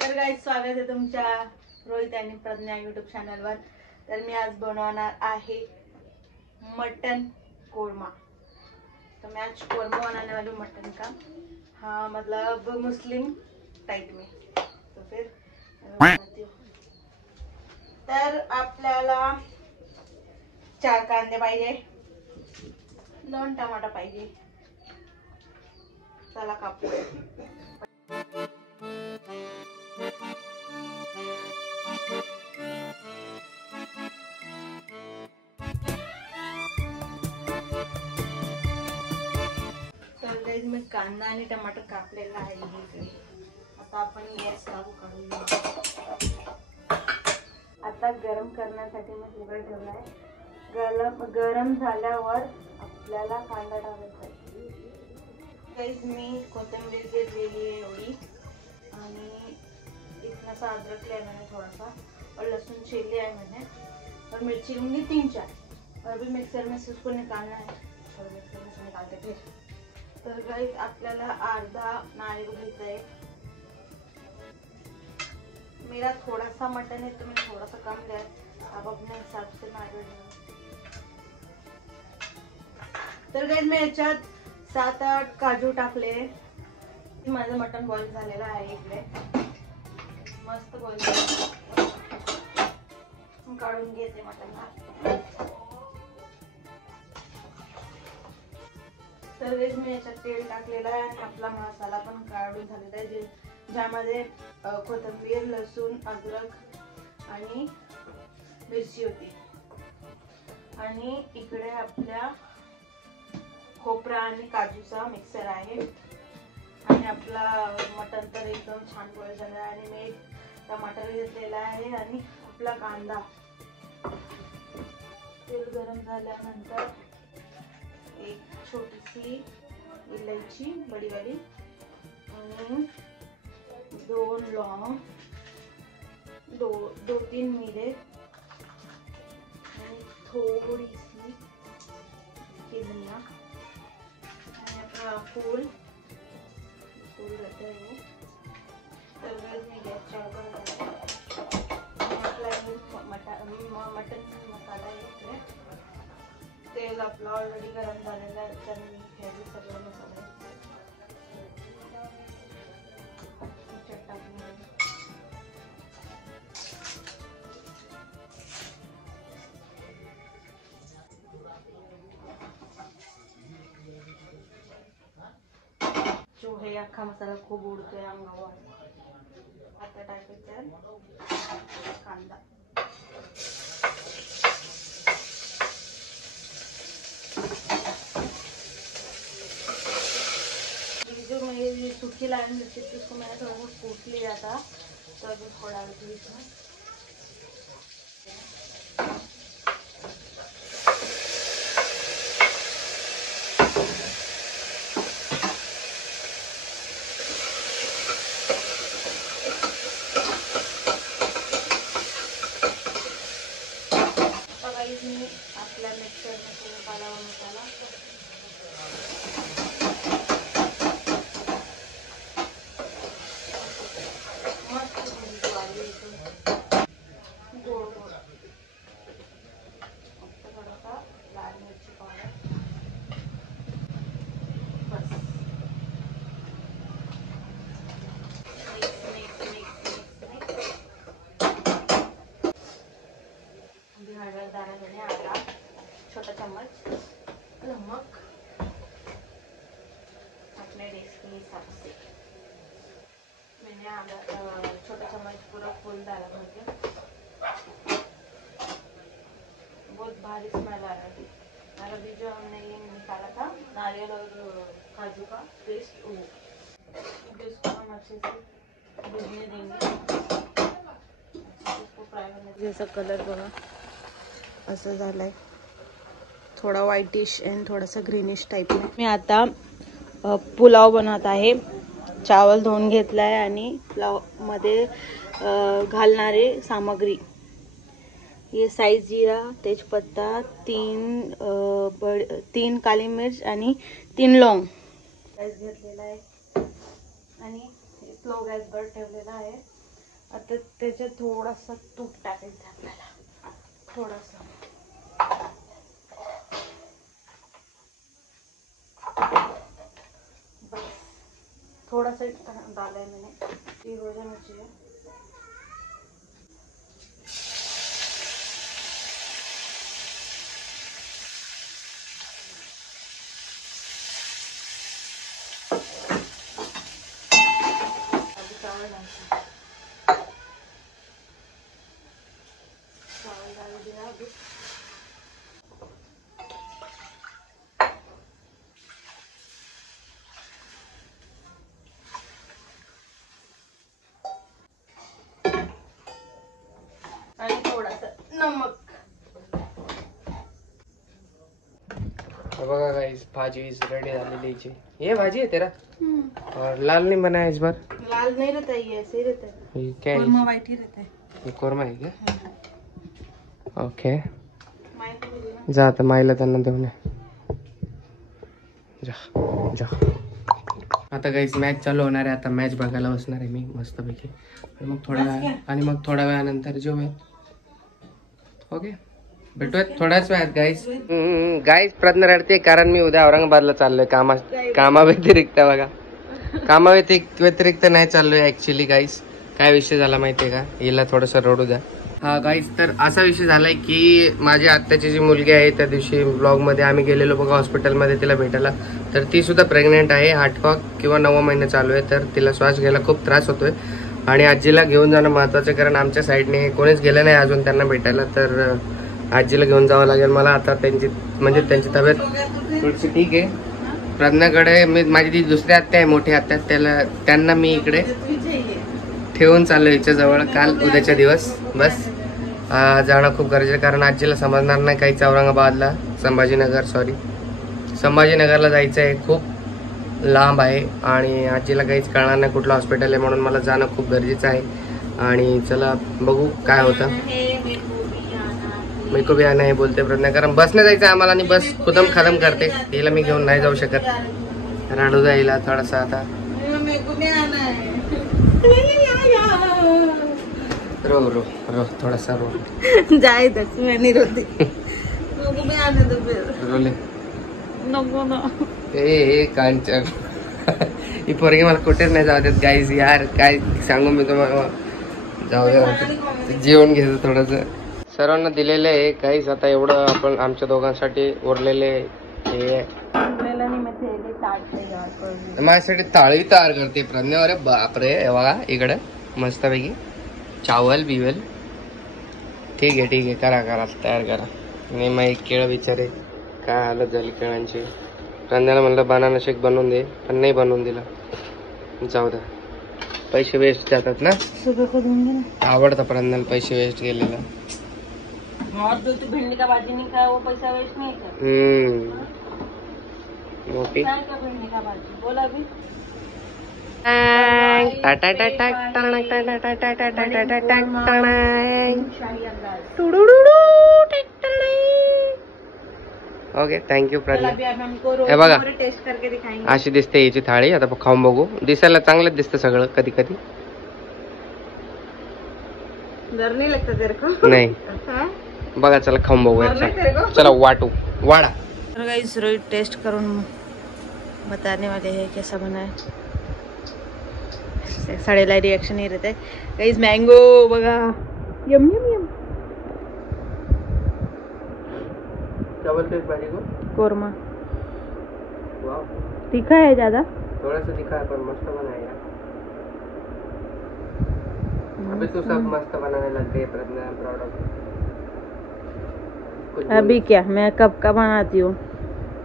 तर गाइस स्वागत आहे तुमच्या रोहित आणि प्रज्ञा यूट्यूब चॅनलवर। तर मी आज बनवणार आहे मटन कोरमा। तो मैं आज कोरमा बनाने वाली हूँ मटन का। हाँ मतलब मुस्लिम टाइप में। तो फिर बनाती हूँ। तर आपल्याला 4 कांदे पाहिजे, 2 टमाटा पाहिजे। चला कापूया। तर मी कांदा आणि टमाटर कापलेला आहे इकडे। आता आपण गॅस चालू करूया। आता गरम करण्यासाठी मी कुकर ठेवला आहे। गरम झाल्यावर आपल्याला कांदा टाकायचा आहे। गाइस मी कोथिंबीर घेतलेली आहे एवढी, आणि इतना सा अदरक लिया मैंने थोड़ा सा, और लहसुन छील लिया है मैंने, और मिर्ची लूंगी 3-4, और अभी मिक्सर में से उसको निकालना है। और मिक्सर में से निकालते फिर। तर गाइस आपल्याला अर्धा नारळ घ्यायचा आहे। मेरा थोड़ा सा मटन है तो मैंने थोड़ा सा कम लिया है, आप अपने हिसाब से नारळ घ्या। तर गाइस मी याच्यात 7-8 काजू टाकले। माझं मटन बॉईल झालेलं आहे इकडे, मस्त बॉईल झालं। काढून घेते मटनला। तर गाइस मी याच्यात तेल टाकलेलं आहे आणि आपला मसाला पण काढून झालेला आहे, ज्यामध्ये कोथिंबीर, लसूण, अद्रक आणि मिरची होती। आणि इकडे आपल्या खोबरा आणि काजूचा मिक्सर आहे। आणि आपला मटन तर एकदम छान बॉईल झालं आहे। आणि मी टमाटर घेतलेला आहे आणि आपला कांदा। तेल गरम झाल्यानंतर एक छोटीशी इलायची बड़ी वाली, आणि 2 लौंग, 2-3 मिरे, आणि थोड़ी सी धनिया, आणि अपना फूल रहता है वो। तर मैं गैस चालू कर मटन मसाला है। तेल आपला ऑलरेडी गरम झालेला आहे, तर मी हे सगळं मसाला जो है अख्खा मसाला खूप उडतोय अंगावर। आता टाकायचा कांदा। जो मेरी सूखी लाल मिर्ची थी उसको मैंने थोड़ा सा कूट लिया था, तो अभी थोड़ा डालती इसमें। आपल्या मिक्सर में काला हुआ मसाला गोड़ थोड़ा सा लाल मिर्ची पाउडर, बस हळद डाला मैंने आधा छोटा चम्मच, नमक अपने टेस्ट के हिसाब से मैंने आधा छोटा चम्मच पूरा फूल डाला मुझे। बहुत भारी स्मेल आ रही थी, और अभी जो हमने ये निकाला था नारियल और काजू का पेस्ट, वो इसको हम अच्छे से भूनने देंगे। इसको फ्राई करने जैसा कलर बघा असं झालंय, थोड़ा व्हाइटिश एंड थोड़ा सा ग्रीनिश टाइप में। मी आता पुलाव बनवत आहे। चावल धुवून घेतलाय आणि पुलाव मध्ये घालणारे सामग्री, ये साइज जीरा, तेजपत्ता, 3 काली मिर्च आणि 3 लौंग घेतलेला आहे, आणि स्लो गॅसवर ठेवलेला आहे। आता त्याच्यात थोडासा तूप टाकायचं आपल्याला, थोडासा. बस थोडासा डाला है मैंने, ये हो जाना चाहिए. चावल डाल दिया अभी. आणि थोडासा नमक. बघा गाइस, भाजी रेडी झालेली है. ये भाजी है तेरा? और लाल नहीं बना है इस बार? लाल नहीं रहता है, ये ऐसे ही रहता है. ये क्या है? कोरमा वाइट ही रहता है. ये कोरमा है क्या? ओके, जा आता माईला त्यांना देऊन ये. जा जा. आता गाइस मॅच चालू होणार आहे. आता मॅच बघायला बसणार आहे मी मस्तपैकी. आणि मग थोड्या वेळानंतर जेवूयात. ओके, भेटूयात थोड्याच वेळात गाइस. गाइस प्रज्ञा रडते कारण मी उद्या औरंगाबादला चाललोय कामाव्यतिरिक्त. बघा, कामाव्यतिरिक्त नाही चाललोय ऍक्च्युली गाइस. काय विषय झाला माहितीये का, हिला थोडस रडू द्या. हा गाइस, तर असा विषय झालाय की माझी आत्याची जी मुलगी आहे, त्या दिवशी ब्लॉग मध्ये आम्ही गेलेलो बघा हॉस्पिटलमध्ये तिला भेटायला. तर ती सुद्धा प्रेग्नेंट आहे. 8वा किंवा 9वा महिना चालू आहे. तर तिला श्वास घ्यायला खूप त्रास होतोय आणि आजीला घेऊन जाणं महत्वाचं, कारण आमच्या साईडने कोणीच गेलं नाही अजून त्यांना भेटायला. तर आजीला घेऊन जावं लागेल मला. आता त्यांची तब्येत थोडीशी ठीक आहे. प्रज्ञाकडे माझी ती दुसरी आत्या आहे, मोठी आत्या, त्यांना मी इकडे ठेवून चाललो हिच्या जवळ काल उद्याच्या दिवस. बस जाणं खूप गरजेचं आहे, कारण आजीला समजणार नाही काहीच. औरंगाबादला संभाजीनगरला जायचं आहे, खूप लांब आहे आणि आजीला काहीच कळणार नाही कुठलं हॉस्पिटल आहे, म्हणून मला जाणं खूप गरजेचं आहे. आणि चला बघू काय होतं. मेको भी आना है बोलते प्रज्ञा, कारण बसने जायचं आहे आम्हाला आणि बस खुदम खदम करते. हिला मी घेऊन नाही जाऊ शकत, रडू जाईला थोडासा. आता रो रो रो थोडासा रो. जाए तक मैं नहीं रोती. रोले नको ना. ए कांचन, ही पोरगी मला कुठेच नाही जाऊ देत गाईज. यार काय सांगू मी तुम्हाला. जाऊ दे, जेवण घ्यायचं थोडस. सर्वांना दिलेलं आहे काहीच. आता एवढं आपण आमच्या दोघांसाठी उरलेले हे माझ्यासाठी थाळी तयार करते प्रज्ञा. अरे बापरे, बघा इकडे मस्तपैकी चावल बिवल. ठीक आहे करा तयार करा. नाही मग एक केळं विचारे काय हालत झाली केळांची. प्रज्ञाला म्हणलं बनाना शेक बनवून दे, पण नाही बनवून दिला. जाऊ द्या, पैसे वेस्ट जातात ना. आवडतं प्रज्ञाला पैसे वेस्ट गेलेला. और जो तू भिंडी का भाजी नहीं खाया वो पैसा वेस्ट नहीं है. मोठी भिंडी का भाजी बोला अभी. Okay, thank you Pragya. हे बघा टेस्ट करके दिखाएंगे. अशी दिसते याची थाळी. आता खाऊन बघू. दिसायला चांगलंच दिसतं सगळं कधी कधी. डर नहीं लगता तेरे को? नाही बघा, चला खाऊन बघूया. चला वाडा. तो गाइस रोहित टेस्ट करून बताने वाले हैं कैसा बना है. सड़ेला रिएक्शन नहीं रहता है गाइस. मैंगो बघा, यम यम यम. क्या बोलते हैं भाजी को? कोरमा. वाह, तीखा है ज्यादा. थोड़ा सा तीखा है पर मस्त बना है यार. अभी तो सब मस्त बनाने लग गए प्रज्ञा. Proud of. अभी क्या, मैं कब का बनाती हूँ.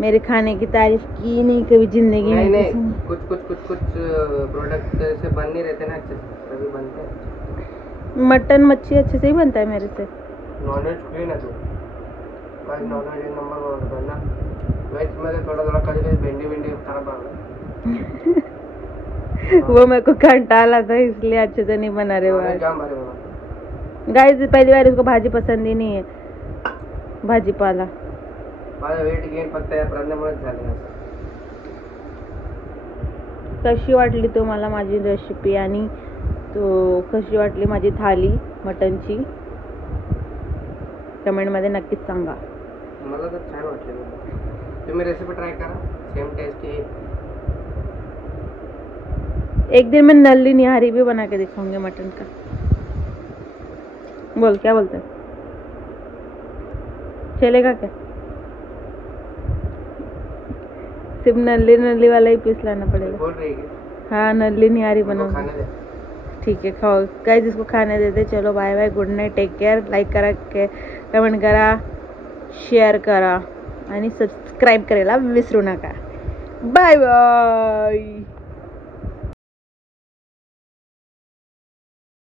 मेरे खाने की तारीफ की नहीं कभी जिंदगी में. नहीं कुछ प्रोडक्ट से बन नहीं रहते ना अच्छे से, तभी बनते हैं. मटन मच्छी अच्छे से ही बनता है मेरे से. नॉनवेज क्लीन है तू. बस नॉनवेज एक नंबर बनता है ना. वेज में थोड़ा कभी भिंडी खराब आ गया. वो मेरे को कंटाला था इसलिए अच्छे से नहीं बना रहे. गाइस पहली बार उसको भाजी पसंद ही नहीं है, भाजीपाला. माझा वेट गेन फक्त या प्रज्ञामुळेच झाले. कशी वाटली तुम्हाला माझी रेसिपी आणि तो कशी वाटली माझी थाली मटनची कमेंटमध्ये नक्कीच सांगा. मला तर छान वाटले. तुम्ही रेसिपी ट्राय करा, सेम टेस्ट की. एक दिन मैं नल्ली निहारी भी बना के दिखाऊंगी मटन का. बोल क्या बोलते हैं, चलेगा क्या? सिर्फ नल्ली नल्ली वाला ही पीस लाना पड़ेगा. बोल रही है. हाँ नल्ली निहारी खाने बनाऊंगी. दे. ठीक है खाओ गाइस, जिसको खाने देते. चलो bye bye, good night, take care. Like करा, कमेंट करा, शेअर करा आणि सबस्क्राईब करायला विसरू नका. Bye bye.